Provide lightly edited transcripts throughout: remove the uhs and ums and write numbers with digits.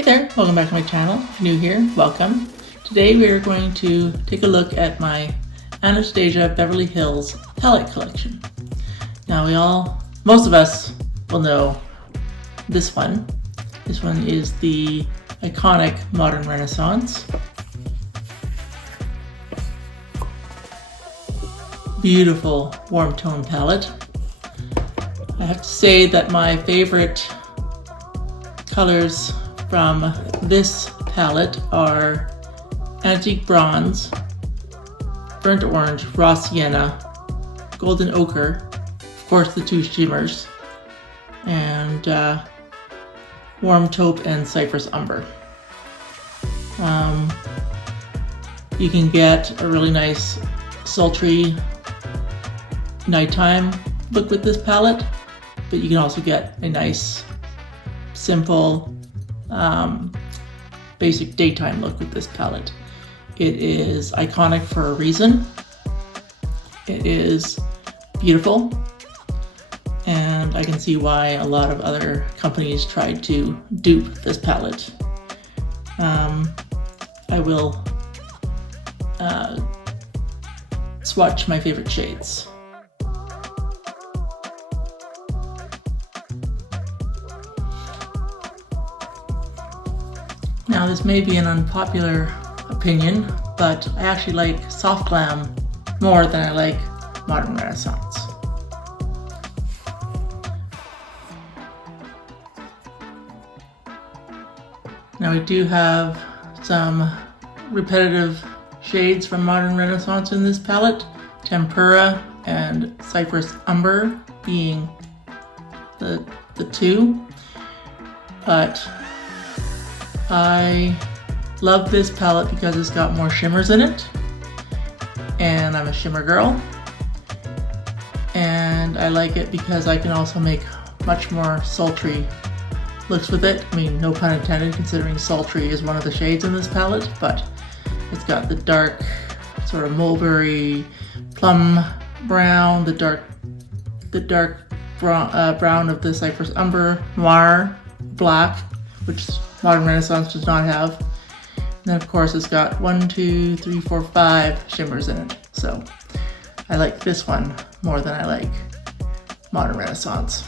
Hey there, welcome back to my channel. If you're new here, welcome. Today we are going to take a look at my Anastasia Beverly Hills palette collection. Now most of us will know this one. This one is the iconic Modern Renaissance. Beautiful warm tone palette. I have to say that my favorite colors from this palette are Antique Bronze, Burnt Orange, Raw Sienna, Golden Ochre, of course the two shimmers, and Warm Taupe and Cypress Umber. You can get a really nice sultry nighttime look with this palette, but you can also get a nice simple basic daytime look with this palette. It is iconic for a reason. It is beautiful, and I can see why a lot of other companies tried to dupe this palette. I will swatch my favorite shades. Now, this may be an unpopular opinion, but I actually like Soft Glam more than I like Modern Renaissance. Now, we do have some repetitive shades from Modern Renaissance in this palette, Tempera and Cypress Umber being the two, but I love this palette because it's got more shimmers in it, and I'm a shimmer girl, and I like it because I can also make much more sultry looks with it. I mean, no pun intended, considering sultry is one of the shades in this palette, but it's got the dark sort of mulberry plum brown, the dark brown of the Cypress Umber, noir, black, which Modern Renaissance does not have. And then of course it's got 1, 2, 3, 4, 5 shimmers in it. So I like this one more than I like Modern Renaissance.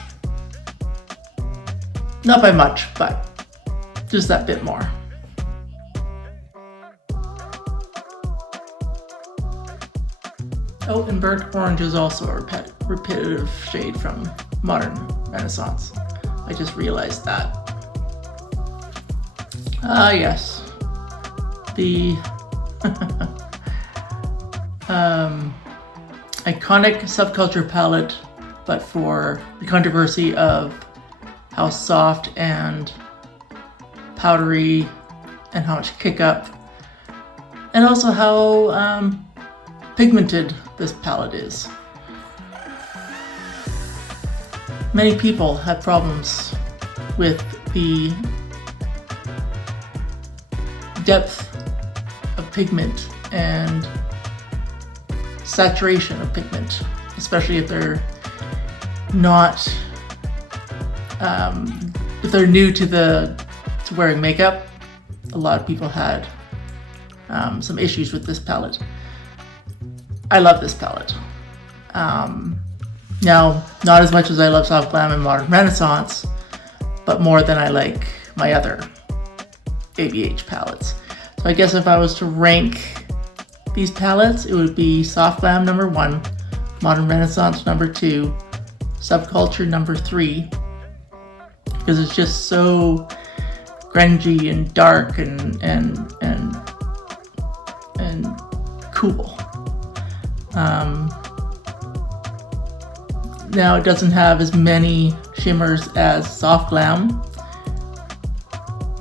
Not by much, but just that bit more. Oh, and Burnt Orange is also a repetitive shade from Modern Renaissance. I just realized that. Yes, the iconic Subculture palette, but for the controversy of how soft and powdery and how much kick up, and also how pigmented this palette is. Many people have problems with the depth of pigment and saturation of pigment, especially if they're not if they're new to wearing makeup. A lot of people had some issues with this palette. I love this palette. Now, not as much as I love Soft Glam and Modern Renaissance, but more than I like my other ABH palettes. So I guess if I was to rank these palettes, it would be Soft Glam number 1, Modern Renaissance number 2, Subculture number 3, because it's just so grungy and dark and cool. Now, it doesn't have as many shimmers as Soft Glam,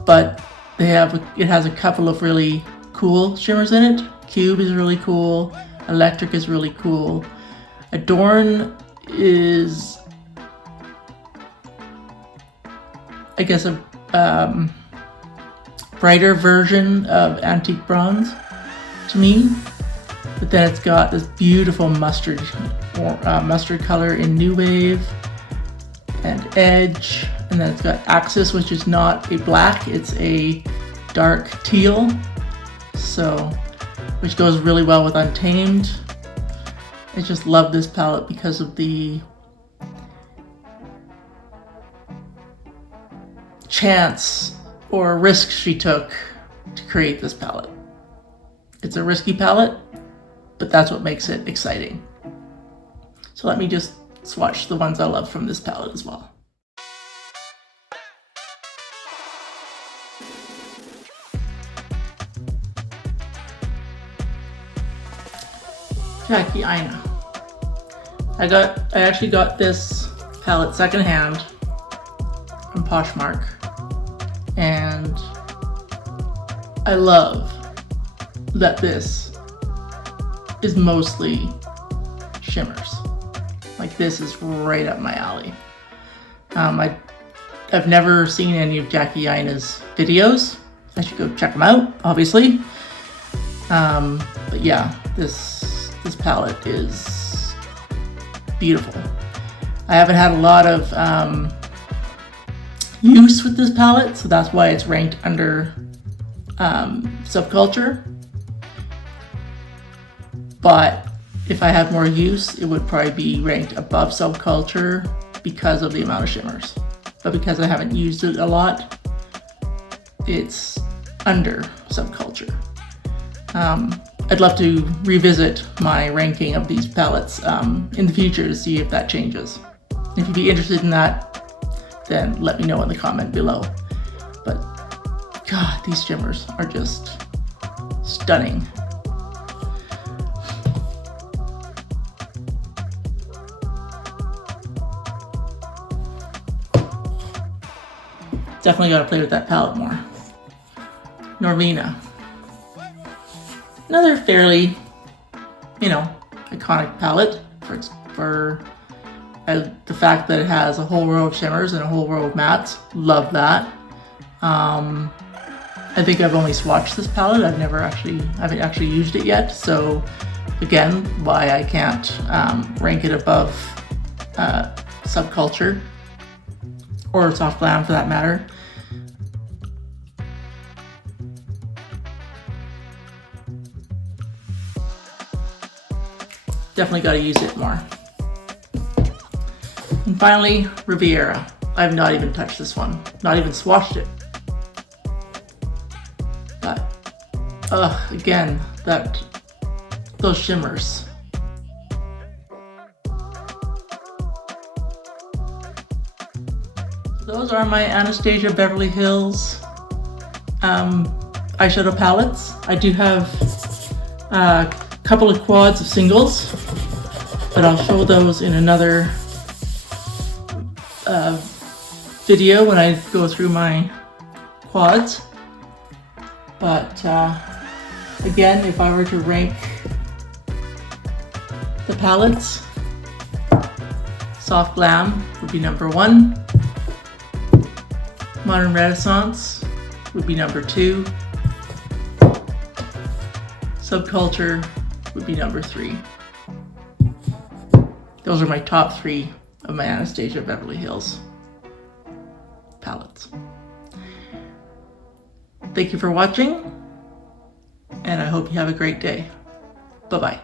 but it has a couple of really cool shimmers in it. Cube is really cool. Electric is really cool. Adorn is, I guess, a brighter version of Antique Bronze to me. But then it's got this beautiful mustard color in New Wave and Edge And then it's got Axis, which is not a black, it's a dark teal. So, which goes really well with Untamed. I just love this palette because of the chance or risk she took to create this palette. It's a risky palette, but that's what makes it exciting. So let me just swatch the ones I love from this palette as well. Jackie Aina. I actually got this palette secondhand from Poshmark, and I love that this is mostly shimmers. Like, this is right up my alley. I've never seen any of Jackie Aina's videos. I should go check them out, obviously. But yeah, this palette is beautiful. I haven't had a lot of use with this palette, so that's why it's ranked under Subculture. But if I had more use, it would probably be ranked above Subculture because of the amount of shimmers. But because I haven't used it a lot, it's under Subculture. I'd love to revisit my ranking of these palettes in the future to see if that changes. If you'd be interested in that, then let me know in the comment below. But God, these shimmers are just stunning. Definitely gotta play with that palette more. Norvina. Another fairly, iconic palette for the fact that it has a whole row of shimmers and a whole row of mattes. Love that. I think I've only swatched this palette. I haven't actually used it yet. So again, why I can't rank it above Subculture or Soft Glam for that matter. Definitely got to use it more. And finally, Riviera. I've not even touched this one, not even swatched it. But, again, those shimmers. Those are my Anastasia Beverly Hills eyeshadow palettes. I do have a couple of quads of singles, but I'll show those in another video when I go through my quads. But again, if I were to rank the palettes, Soft Glam would be number 1. Modern Renaissance would be number 2. Subculture would be number 3. Those are my top 3 of my Anastasia Beverly Hills palettes. Thank you for watching, and I hope you have a great day. Bye-bye.